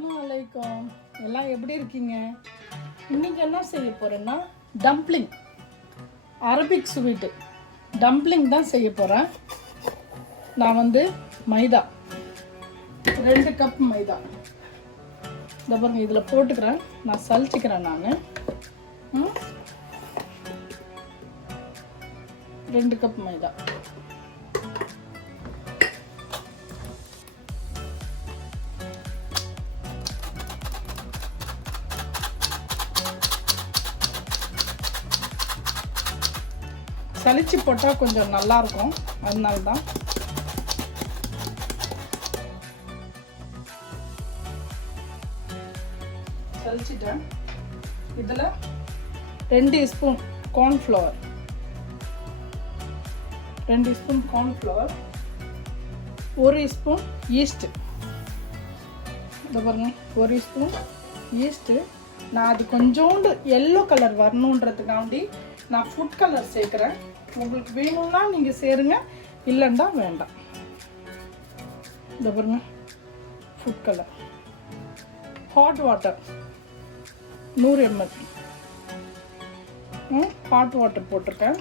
அஸ்ஸலாமு அலைக்கும். எல்லாம் எப்படி இருக்கீங்க? இன்றைக்கி என்ன செய்ய போகிறேன்னா டம்ப்ளிங், அரபிக் ஸ்வீட்டு டம்ப்ளிங் தான் செய்ய போகிறேன். நான் மைதா 2 கப் மைதா இந்த பாருங்க இதில் போட்டுக்கிறேன். நான் சலிச்சிக்கிறேன். நான் 2 கப் மைதா. சலிச்சு போட்டால் கொஞ்சம் நல்லாயிருக்கும், அதனால தான். சலிச்சிட்டேன். இதில் 2 spoon cornflour, 2 spoon cornflour, 1 spoon yeast. இதை பாருங்க, 1 ஸ்பூன் ஈஸ்ட்டு. நான் அது கொஞ்சோண்டு எல்லோ கலர் வரணுன்றதுக்காண்டி நான் ஃபுட் கலர் சேர்க்குறேன். உங்களுக்கு வேணும்னா நீங்கள் சேருங்க, இல்லைன்னா வேண்டாம். இந்த பாருங்க food colour. Hot water 100 ml hot water போட்டிருக்கேன்.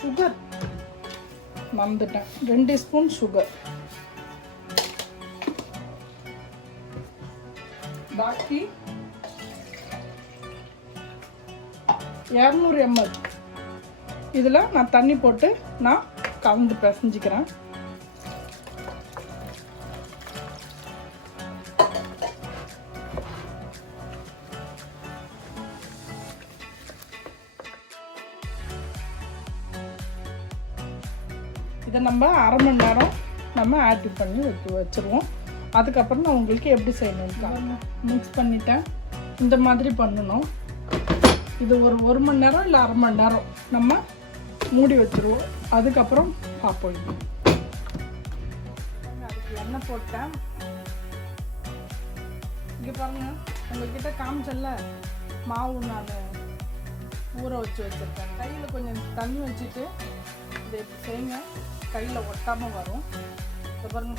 சுகர் மறந்துட்டேன், 2 ஸ்பூன் சுகர். பாக்கி 200 ml இதில் நான் தண்ணி போட்டு நான் கலந்து பிசைஞ்சிக்கிறேன். இதை நம்ம அரை மணி நேரம் நம்ம ஆட் பண்ணி வச்சுருவோம். அதுக்கப்புறம் நான் உங்களுக்கு எப்படி செய்யணும்னு மிக்ஸ் பண்ணிட்டேன். இந்த மாதிரி பண்ணணும். இது ஒரு 1 மணி நேரம் இல்லை அரை மணி நேரம் நம்ம மூடி வச்சுருவோம். அதுக்கப்புறம் பார்ப்போம். அதுக்கு எண்ணெய் போட்டேன். இங்கே பாருங்க, உங்கள்கிட்ட காமிச்சல மாவு நான் ஊற வச்சு வச்சுருக்கேன். கையில் கொஞ்சம் தண்ணி வச்சுட்டு இதை இப்படி செய்யுங்க, கையில் ஒட்டாமல் வரும். இதை பாருங்க,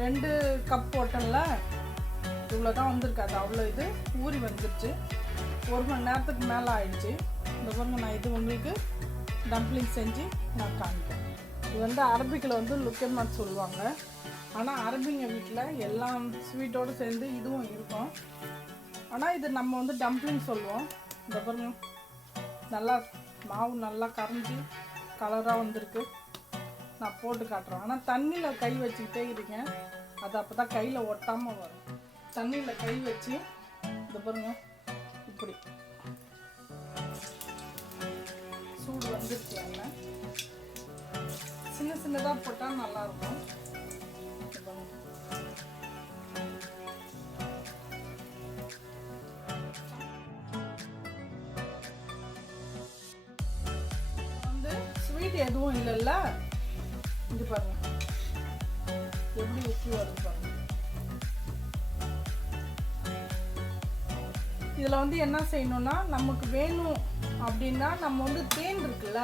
2 கப் போட்டல இவ்வளோ தான் வந்திருக்காது. அவ்வளோ இது ஊறி வந்துருச்சு. 1 மணி நேரத்துக்கு மேலே ஆயிடுச்சு. இந்த பாருங்க, நான் இது உங்களுக்கு டம்ப்ளிங் செஞ்சு நான் காமிக்கிறேன். இது அரபிக்கில் லுக்கைமாட் சொல்லுவாங்க. ஆனால் அரபிங்க வீட்டில் எல்லாம் ஸ்வீட்டோடு சேர்ந்து இதுவும் இருக்கும். ஆனால் இது நம்ம டம்ப்ளிங் சொல்லுவோம். இந்த பாருங்க, நல்லா மாவு நல்லா கரைஞ்சி கலராக வந்திருக்கு. நான் போட்டு காட்டுறேன். ஆனால் தண்ணியில் கை வச்சுக்கிட்டே இருங்க, அது அப்போ தான் கையில் ஒட்டாமல் வரும். தண்ணியில் கை வச்சு இந்த பாருங்க இப்படி சூடு வந்துருச்சு. எண்ணெய் சின்ன சின்னதாக போட்டால் நல்லாயிருக்கும். ஸ்வீட் எதுவும் இல்லைல்ல, இது பாருங்க எப்படி உப்பு வருது பாருங்க. இதில் என்ன செய்யணும்னா, நமக்கு வேணும் அப்படின்னா நம்ம தேன் இருக்குல்ல,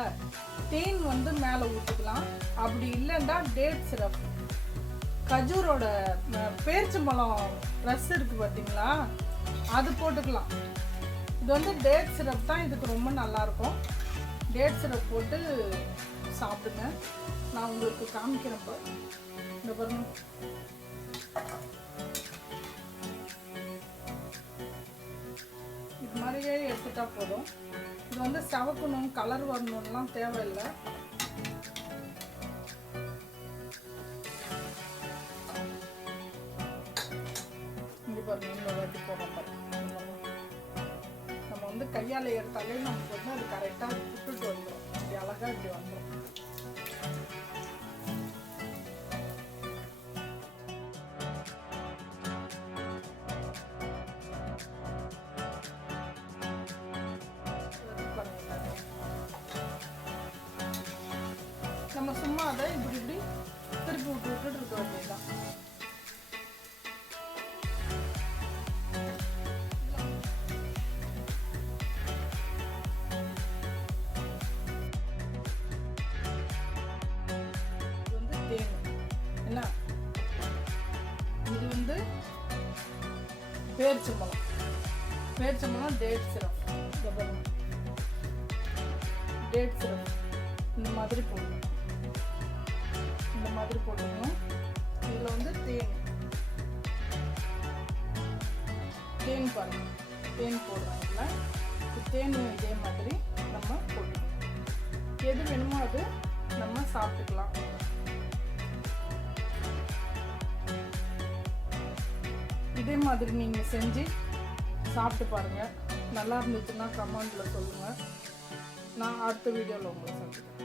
தேன் மேலே ஊற்றிக்கலாம். அப்படி இல்லைன்னா டேட் சிரப், கஜூரோட பேரிச்சம்பழம் ரஸ் இருக்குது பார்த்தீங்களா, அது போட்டுக்கலாம். இது டேட் சிரப் தான் இதுக்கு ரொம்ப நல்லாயிருக்கும். டேட் சிரப் போட்டு சாப்பிடுங்க. நான் உங்களுக்கு காமிக்கிறேன். இந்த பாருங்க, இது மாதிரியே எடுத்துட்டா போதும். இது சவக்கணும், கலர் வரணும்லாம் தேவையில்லை. இங்கே பாருங்க, இன்னொரு வாட்டி போட பாருங்க. நம்ம கையால் எடுத்தாலே நமக்கு அது கரெக்டாக விட்டுட்டு வந்துடும். இப்படி அழகாக இப்படி வந்துடும். நம்ம சும்மா அதை இப்படி இப்படி திருப்பி விட்டு இருக்க வேண்டியதுதான். இது தேன் என்ன, இது பேரிச்சம்பழம், டேட் சிரப், டேட் சிரப் இந்த மாதிரி போடணும். இதில் வந்து தேன் பாருங்கள், தேன் போடுறோம். இதில் தேன் இதே மாதிரி நம்ம போட்டுக்கணும். எது வேணுமோ அது நம்ம சாப்பிட்டுக்கலாம். இதே மாதிரி நீங்கள் செஞ்சு சாப்பிட்டு பாருங்கள். நல்லா இருந்துச்சுன்னா கமெண்டில் சொல்லுங்கள். நான் அடுத்த வீடியோவில் உங்களை சந்திக்கிறேன்.